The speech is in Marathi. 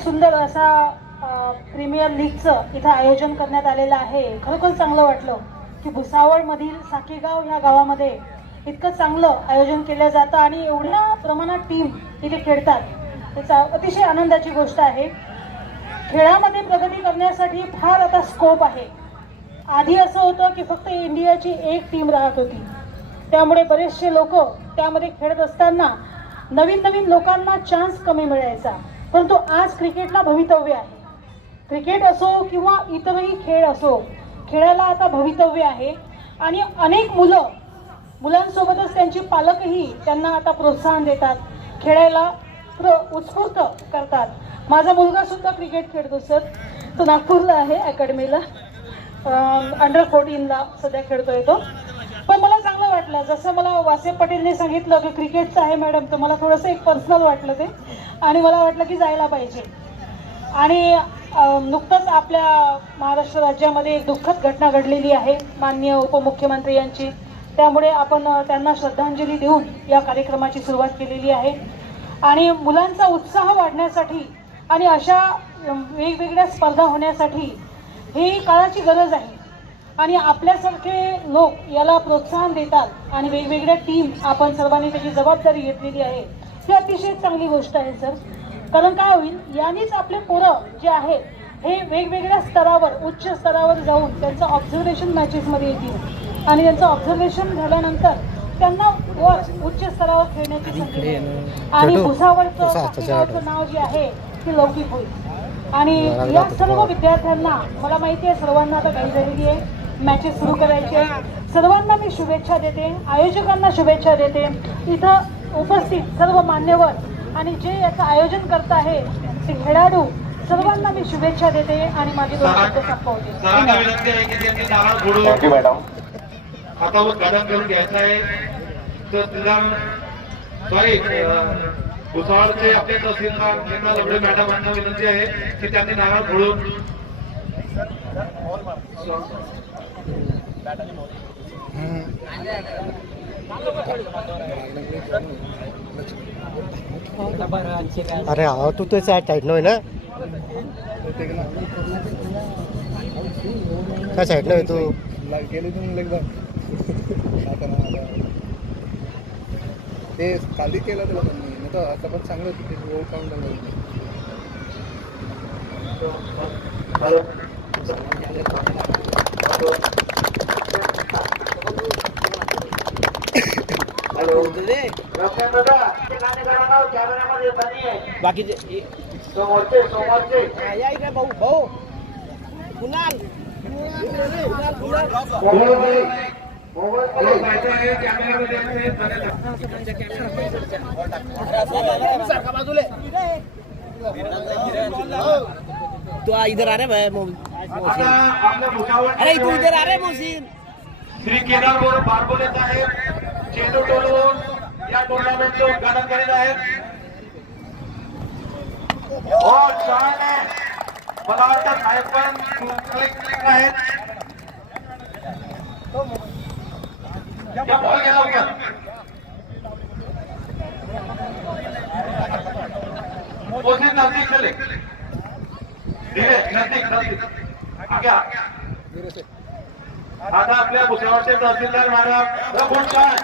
सुंदर असा प्रीमियर लीगचं इथं आयोजन करण्यात आलेलं आहे. खरोखर चांगलं वाटलं की भुसावळमधील साकेगाव ह्या गावामध्ये इतकं चांगलं आयोजन केलं जातं आणि एवढ्या प्रमाणात टीम इथे खेळतात. त्याचा अतिशय आनंदाची गोष्ट आहे. खेळामध्ये प्रगती करण्यासाठी फार आता स्कोप आहे. आधी असं होतं की फक्त इंडियाची एक टीम राहत होती. त्यामुळे बरेचसे लोक त्यामध्ये खेळत असताना नवीन नवीन लोकांना चान्स कमी मिळायचा. परंतु आज क्रिकेटला भवितव्य आहे. क्रिकेट असो किंवा इतरही खेळ असो खेळाला आता भवितव्य आहे. आणि अनेक मुलं मुलांसोबतच त्यांची पालकही त्यांना आता प्रोत्साहन देतात. खेळायला प्र उत्स्फूर्त करतात. माझा मुलगा सुद्धा क्रिकेट खेळतो सर. तो नागपूरला आहे अकॅडमीला. अंडर फोर्टीनला सध्या खेळतोय तो. पण मला चांगलं वाटलं. जसं मला वासे पटेलने सांगितलं की क्रिकेटचं आहे मॅडम तर मला थोडंसं एक पर्सनल वाटलं ते. आणि मला वाटलं की जायला पाहिजे. आणि नुकतंच आपल्या महाराष्ट्र राज्यामध्ये एक दुःखद घटना घडलेली आहे माननीय उपमुख्यमंत्री यांची. त्यामुळे आपण त्यांना श्रद्धांजली देऊन या कार्यक्रमाची सुरुवात केलेली आहे. आणि मुलांचा उत्साह वाढण्यासाठी आणि अशा वेगवेगळ्या स्पर्धा होण्यासाठी ही काळाची गरज आहे. आणि आपल्यासारखे लोक याला प्रोत्साहन देतात आणि वेगवेगळ्या टीम आपण सर्वांनी त्याची जबाबदारी घेतलेली आहे. ही अतिशय चांगली गोष्ट आहे सर कारण काय होईल यांनीच आपले पोरं जे आहेत हे वेगवेगळ्या स्तरावर उच्च स्तरावर जाऊन त्यांचं ऑब्झर्वेशन मॅचेसमध्ये येतील. आणि त्यांचं ऑब्झर्वेशन झाल्यानंतर त्यांना वर उच्च स्तरावर खेळण्याची संधी आणि भुसावळचं नाव जे आहे ते लौकिक होईल. आणि या सर्व विद्यार्थ्यांना मला माहिती आहे सर्वांना आता काही झालेली आहे मॅचेस सुरू करायचे आहेत. सर्वांना मी शुभेच्छा देते आयोजकांना शुभेच्छा देते. इथं उपस्थित सर्व मान्यवर आणि जे याचं आयोजन करत आहे ते खेळाडू सर्वांना मी शुभेच्छा देते आणि माझी दोन शब्द संपवते. सरांना धन्यवाद. विनंती आहे की त्यांनी नारळ फोडून थँक्यू मॅडम हातावर गरम करून घ्यायचं आहे. तर तिला सॉरी भुसावळचे आपले तहसीलदार त्यांना लवडे मॅडमांना विनंती आहे की त्यांनी नारळ फोडून अरे हा तू त्याचा साईड आहे ना? काय साईड आहे तू? गेले तुम्ही एकदम काय करणार आता? ते खाली केलं त्याला पण नाही तर आता पण चांगलं होतं ते ओव्हर काउंट बाकीचे समोरचे या इकडे भाऊ भाऊ. कुणाल? आहे आहे. तू इधर आ रे भाई अरे तू इधर आ रे मोहसिन श्री केदार बारबोले साहेब चेंडू टोलवून या टुर्नामेंटचे उद्घाटन करीत आहेत. हो छान मला वाटतं साहेब पण क्लिक आहेत. बॉल गेला लवकर नजदीक चले धीरे नजदीक नजदीक. आगे आता आपल्या भुसावळचे तहसीलदार मॅडम खूप छान